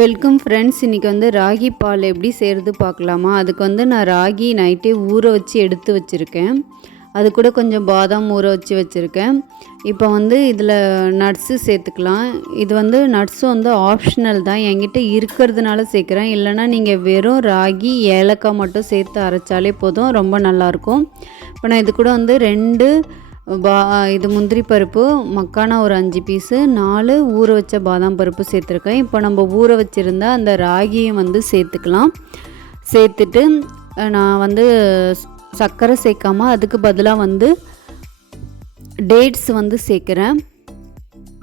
Welcome friends. இன்றைக்கி வந்து ராகி பால் எப்படி செய்கிறது பார்க்கலாமா? அதுக்கு வந்து நான் ராகி நைட்டே ஊற வச்சு எடுத்து வச்சுருக்கேன். அது கூட கொஞ்சம் பாதாம் ஊற வச்சு வச்சுருக்கேன். இப்போ வந்து இதில் நட்ஸு சேர்த்துக்கலாம். இது வந்து நட்ஸும் வந்து ஆப்ஷனல் தான், என்கிட்ட இருக்கிறதுனால சேர்க்குறேன். இல்லைனா நீங்கள் வெறும் ராகி ஏலக்காய் மட்டும் சேர்த்து அரைச்சாலே போதும், ரொம்ப நல்லாயிருக்கும். இப்போ நான் இது கூட வந்து 2 இது முந்திரி பருப்பு, மக்கானா ஒரு 5 பீஸு, 4 ஊற வச்ச பாதாம் பருப்பு சேர்த்துருக்கேன். இப்போ நம்ம ஊற வச்சுருந்த அந்த ராகியும் வந்து சேர்த்துக்கலாம். சேர்த்துட்டு நான் வந்து சர்க்கரை சேர்க்காமல் அதுக்கு பதிலாக வந்து டேட்ஸ் வந்து சேர்க்குறேன்.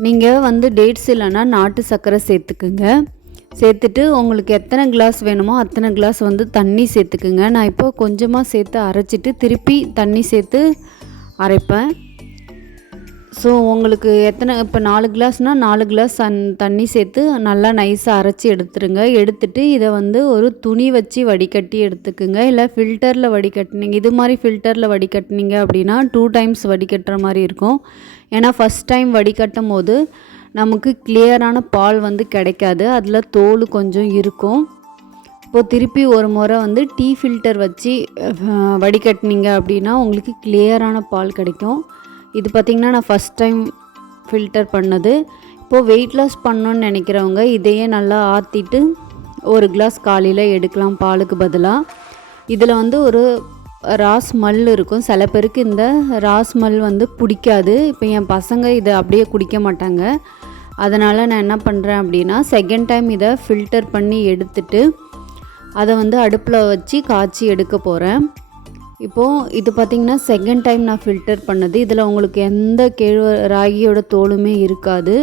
நீங்கள் வந்து டேட்ஸ் இல்லைன்னா நாட்டு சர்க்கரை சேர்த்துக்குங்க. சேர்த்துட்டு உங்களுக்கு எத்தனை கிளாஸ் வேணுமோ அத்தனை கிளாஸ் வந்து தண்ணி சேர்த்துக்குங்க. நான் இப்போ கொஞ்சமாக சேர்த்து அரைச்சிட்டு திருப்பி தண்ணி சேர்த்து அரைப்பேன். ஸோ உங்களுக்கு இப்போ 4 கிளாஸ்னால் 4 கிளாஸ் தண்ணி சேர்த்து நல்லா நைஸாக அரைச்சி எடுத்துருங்க. எடுத்துகிட்டு இதை வந்து ஒரு துணி வச்சு வடிகட்டி எடுத்துக்குங்க. இல்லை ஃபில்டரில் வடிகட்டினீங்க, இது மாதிரி ஃபில்டரில் வடிகட்டினீங்க அப்படின்னா 2 டைம்ஸ் வடிகட்டுற மாதிரி இருக்கும். ஏன்னா ஃபஸ்ட் டைம் வடிகட்டும் போது நமக்கு கிளியரான பால் வந்து கிடைக்காது, அதில் தோல் கொஞ்சம் இருக்கும். இப்போது திருப்பி ஒரு முறை வந்து டீ ஃபில்டர் வச்சு வடிகட்டினீங்க அப்படின்னா உங்களுக்கு கிளியரான பால் கிடைக்கும். இது பார்த்திங்கன்னா நான் ஃபஸ்ட் டைம் ஃபில்டர் பண்ணது. இப்போது வெயிட் லாஸ் பண்ணணுன்னு நினைக்கிறவங்க இதையே நல்லா ஆற்றிட்டு ஒரு கிளாஸ் காலையில் எடுக்கலாம் பாலுக்கு பதிலாக. இதில் வந்து ஒரு ராஸ் மல் இருக்கும். சில பேருக்கு இந்த ராஸ் மல் வந்து பிடிக்காது. இப்போ என் பசங்க இதை அப்படியே குடிக்க மாட்டாங்க. அதனால் நான் என்ன பண்ணுறேன் அப்படின்னா செகண்ட் டைம் இதை ஃபில்டர் பண்ணி எடுத்துட்டு அதை வந்து அடுப்பில் வச்சு காய்ச்சி எடுக்க போகிறேன். இப்போது இது பார்த்திங்கன்னா செகண்ட் டைம் நான் ஃபில்டர் பண்ணது. இதில் உங்களுக்கு எந்த ராகியோட தோலுமே இருக்காது,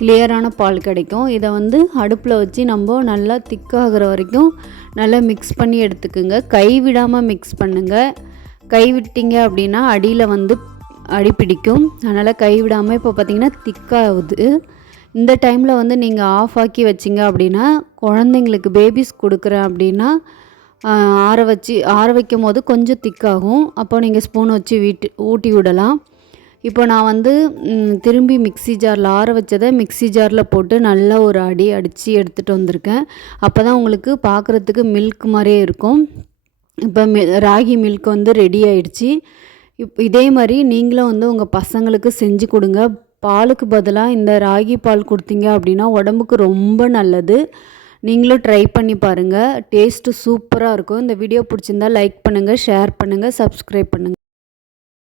கிளியரான பால் கிடைக்கும். இதை வந்து அடுப்பில் வச்சு நம்ம நல்லா திக்காகிற வரைக்கும் நல்லா மிக்ஸ் பண்ணி எடுத்துக்குங்க. கைவிடாமல் மிக்ஸ் பண்ணுங்கள். கைவிட்டீங்க அப்படின்னா அடியில் வந்து அடி பிடிக்கும். அதனால் கைவிடாமல் இப்போ பார்த்திங்கன்னா திக்காகுது. இந்த டைமில் வந்து நீங்கள் ஆஃப் ஆக்கி வச்சிங்க அப்படின்னா குழந்தைங்களுக்கு பேபிஸ் கொடுக்குறேன் அப்படின்னா ஆற வைக்கும் போது கொஞ்சம் திக்காகும். அப்போ நீங்கள் ஸ்பூன் வச்சு ஊட்டி விடலாம். இப்போ நான் வந்து திரும்பி மிக்ஸி ஜாரில் ஆற வச்சதை மிக்ஸி ஜாரில் போட்டு நல்லா ஒரு அடித்து எடுத்துகிட்டு வந்திருக்கேன். அப்போ தான் உங்களுக்கு பார்க்குறதுக்கு மில்க் மாதிரியே இருக்கும். இப்போ ராகி மில்க் வந்து ரெடி ஆயிடுச்சு. இதே மாதிரி நீங்களும் வந்து உங்கள் பசங்களுக்கு செஞ்சு கொடுங்க. பாலுக்கு பதிலாக இந்த ராகி பால் கொடுத்தீங்க அப்படின்னா உடம்புக்கு ரொம்ப நல்லது. நீங்களும் ட்ரை பண்ணி பாருங்கள். டேஸ்ட்டு சூப்பராக இருக்கும். இந்த வீடியோ பிடிச்சிருந்தா லைக் பண்ணுங்கள், ஷேர் பண்ணுங்கள், சப்ஸ்கிரைப் பண்ணுங்கள்.